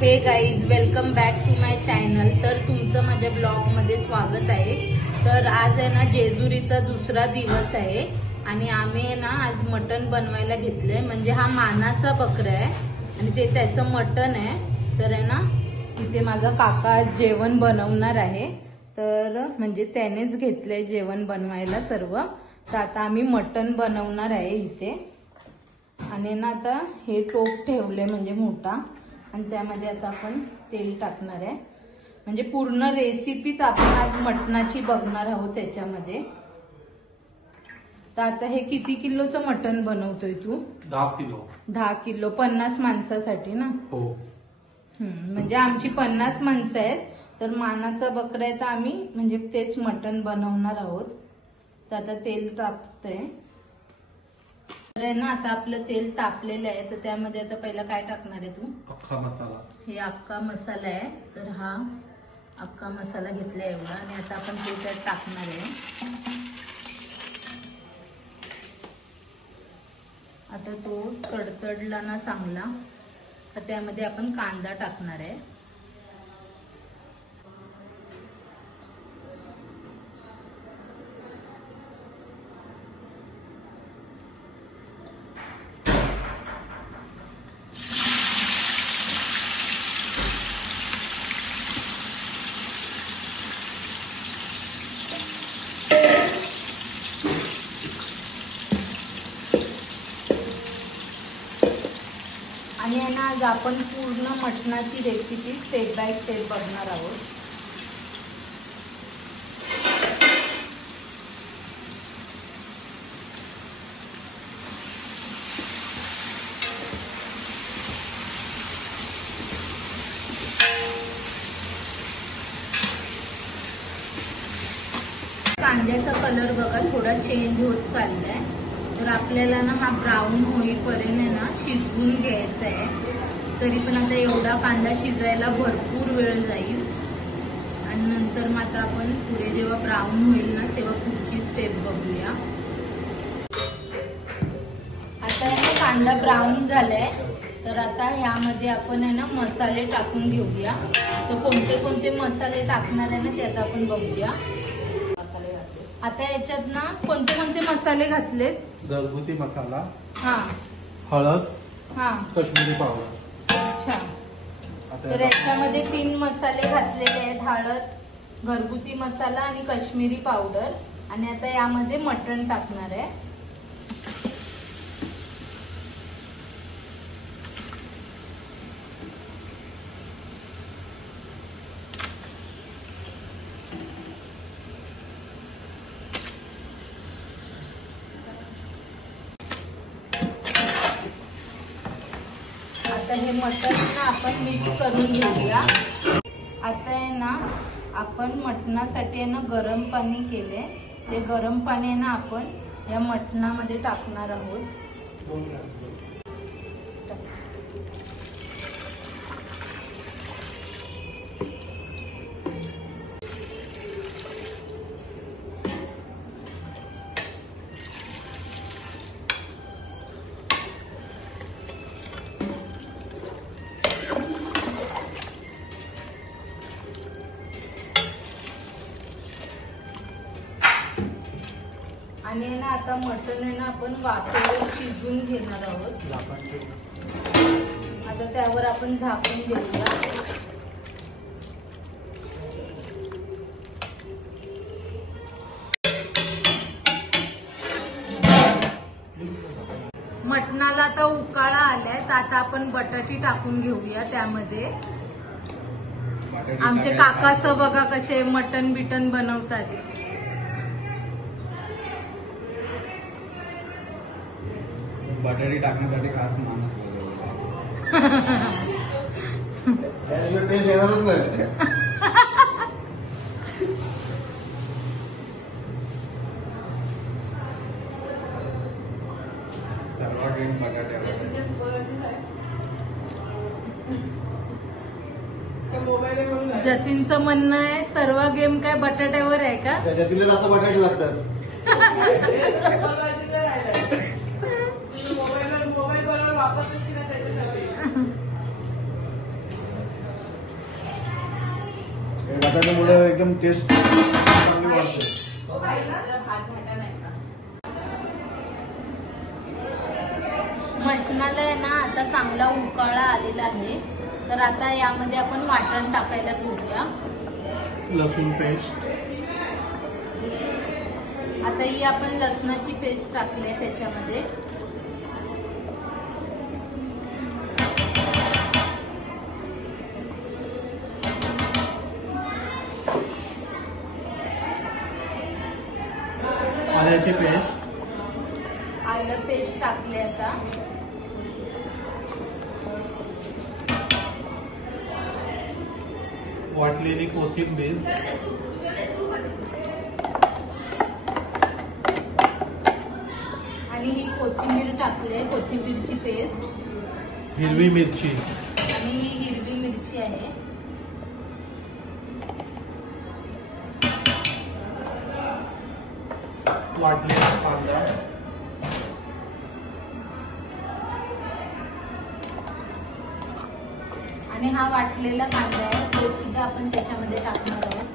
हे guys, welcome back to my channel. तर तुमचं माझ्या ब्लॉगमध्ये स्वागत आहे। तर आज आहे ना जेजुरीचा दुसरा दिवस आहे आणि आम्ही आहे ना आज मटण बनवायला घेतलंय। म्हणजे हा मानाचा बकरा आहे आणि ते त्याचं मटण आहे। तर आहे ना इथे माझा काका जेवण बनवणार आहे। तर म्हणजे त्यानेच घेतलंय जेवण बनवायला सर्व। तर आता आम्ही मटण बनवणार आहे इथे आणि ना आता हे टोप ठेवले म्हणजे मोठा आणि त्यामध्ये आता आपण तेल टाकणार आहे। म्हणजे पूर्ण रेसिपीच आपण आज मटणाची बघणार आहोत त्याच्यामध्ये। तर आता हे किती किलोचं मटण बनवतोय तू? 10 किलो। 10 किलो 50 माणसासाठी ना? हो। म्हणजे आमची 50 माणसं आहेत। तर मानाचा बकरा आहे तर आम्ही म्हणजे तेच मटण बनवणार आहोत। तर आता तेल तापतंय तर ना आता आपलं तेल तापलेलं आहे। तर त्यामध्ये आता पहिला काय टाकणार आहे तू? अख्खा मसाला। हे अख्खा मसाला आहे। तर हा अख्खा मसाला घेतला एवढा आणि आता आपण ते त्यात टाकणार आहे। आता तो तडतडला ना चांगला तर त्यामध्ये आपण कांदा टाकणार आहे। आणि आहे ना आज आपण पूर्ण मटणाची रेसिपी स्टेप बाय स्टेप बघणार आहोत। कांद्याचा कलर बघा थोडा चेंज होत चाललाय। तर आपल्याला ना हा ब्राऊन होईपर्यंत ना शिजवून घ्यायचा आहे। तरी पण आता एवढा कांदा शिजायला भरपूर वेळ जाईल आणि नंतर मग आता आपण पुढे जेव्हा ब्राऊन होईल ना तेव्हा पुढची स्टेप बघूया। आता ना कांदा ब्राऊन झालाय तर आता ह्यामध्ये आपण आहे ना मसाले टाकून घेऊया। तर कोणते कोणते मसाले टाकणार आहे ना ते आता आपण बघूया। आता याच्यात ना कोणते कोणते मसाले घातलेत? घरगुती मसाला, हा, हळद, हा, काश्मीरी पावडर। अच्छा। तर याच्यामध्ये 3 मसाले घातलेले आहेत, हळद, घरगुती मसाला आणि काश्मीरी पावडर। आणि आता यामध्ये मटण टाकणार आहे। आता हे मटण ना आपण मिक्स करून घेऊया। आता आहे ना आपण मटणासाठी आहे ना गरम पाणी केले। ते गरम पाणी आहे ना आपण या मटणामध्ये टाकणार आहोत। आणि ना आता मटण आहे ना आपण वाफेवर शिजवून घेणार आहोत। आता त्यावर आपण झाकून देऊया। मटणाला आता उकाळा आलाय तर आता आपण बटाटी टाकून घेऊया त्यामध्ये। आमचे काकास बघा कसे मटण बिटन बनवतात। बटाटे टाकण्यासाठी खास माणूस सर्व गेम बटाट्यावर। जतीनचं म्हणणं आहे सर्व गेम काय बटाट्यावर आहे का? त्याच्यातील जास्त बटाटे लागतात। बटाट्यामुळे एकदम टेस्ट चांगली वाटते. मटणाला आहे ना आता चांगला उकाळा आलेला आहे. तर आता यामध्ये आपण वाटण टाकायला घेऊया. लसूण पेस्ट. आता ही आपण लसणाची पेस्ट टाकली आहे त्याच्यामध्ये. आल्याची पेस्ट. आलं पेस्ट टाकले आता. वाटलेली कोथिंबीर. आणि ही कोथिंबीर टाकली, कोथिंबीरची पेस्ट. हिरवी मिरची. आणि ही हिरवी मिरची आहे. वाटलेला कांदा. आणि हा वाटलेला कांदा आहे तो सुद्धा आपण त्याच्यामध्ये टाकणार आहोत.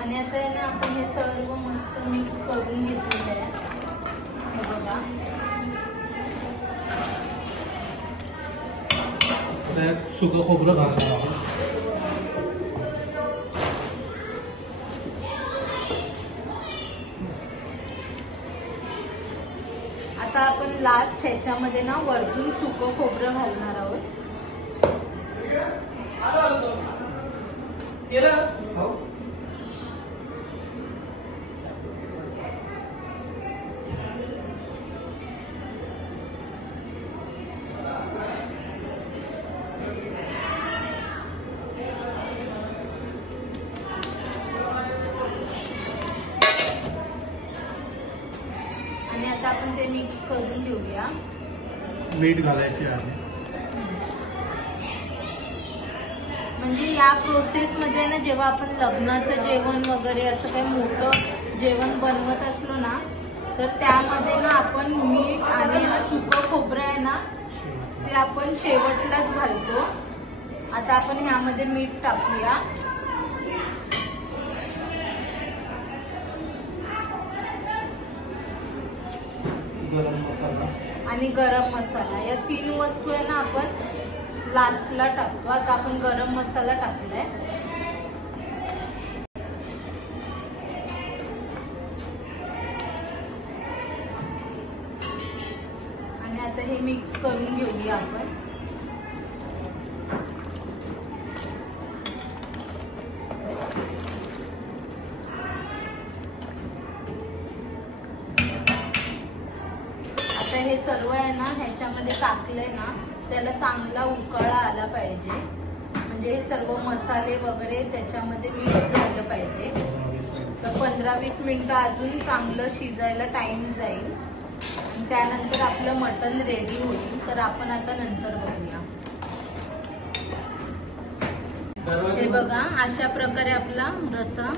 आणि आता आहे ना आपण हे सर्व मस्त मिक्स करून घेतलेलं आहे. हे बघा. त्यात सुकं खोबरं घालणार आहोत. आता आपण लास्ट ह्याच्यामध्ये ना वरतून सुकं खोबरं घालणार आहोत. आणि आता आपण ते मिक्स करून घेऊया. मीठ घालायचे आहे. म्हणजे या प्रोसेसमध्ये ना जेव्हा आपण लग्नाचं जेवण वगैरे असं काही मोठं जेवण बनवत असलो ना तर त्यामध्ये ना आपण मीठ आणि ना सुकं खोबरं आहे ना ते आपण शेवटलाच घालतो. आता आपण ह्यामध्ये मीठ टाकूया. गरम मसाला. आणि गरम मसाला. या 3 वस्तू आहे ना आपण लास्टला टाकतो. आता आपण गरम मसाला टाकलाय. आणि आता हे मिक्स करून घेऊया आपण. आता हे सर्व आहे ना ह्याच्यामध्ये टाकलंय ना त्याला चांगला उकाळा आला पाहिजे. म्हणजे हे सर्व मसाले वगैरे त्याच्यामध्ये मिक्स झालं पाहिजे. तर 15-20 मिनिटं अजून चांगलं शिजायला टाइम जाईल. त्यानंतर आपलं मटण रेडी होईल. तर आपण आता नंतर बघूया. हे बघा अशा प्रकारे आपला रस्सा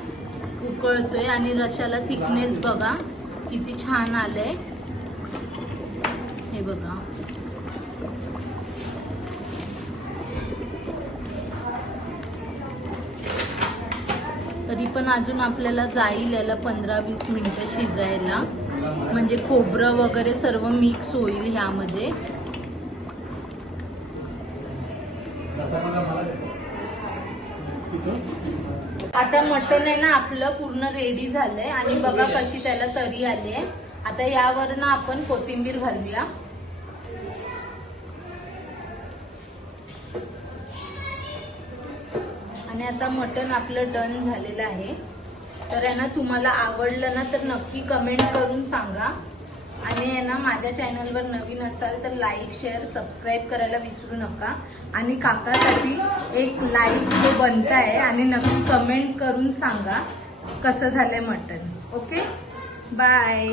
उकळतोय आणि रश्याला थिकनेस बघा किती छान आलंय. हे बघा. तरी पण अजून आपल्याला जाईल याला 15-20 मिनिटं शिजायला. म्हणजे खोबरं वगैरे सर्व मिक्स होईल ह्यामध्ये. आता मटण आहे ना आपलं पूर्ण रेडी झालंय आणि बघा कशी त्याला तरी आली आहे. आता यावर ना आपण कोथिंबीर घालूया. आणि आता मटण आपलं डन झालेलं आहे. तर आहे ना तुम्हाला आवडलं ना तर नक्की कमेंट करून सांगा. आणि आहे ना माझ्या चॅनलवर नवीन असाल तर लाईक शेअर सबस्क्राईब करायला विसरू नका आणि काकासाठी एक लाईक जो बनताय आणि नक्की कमेंट करून सांगा कसं झालंय मटण. Okay bye.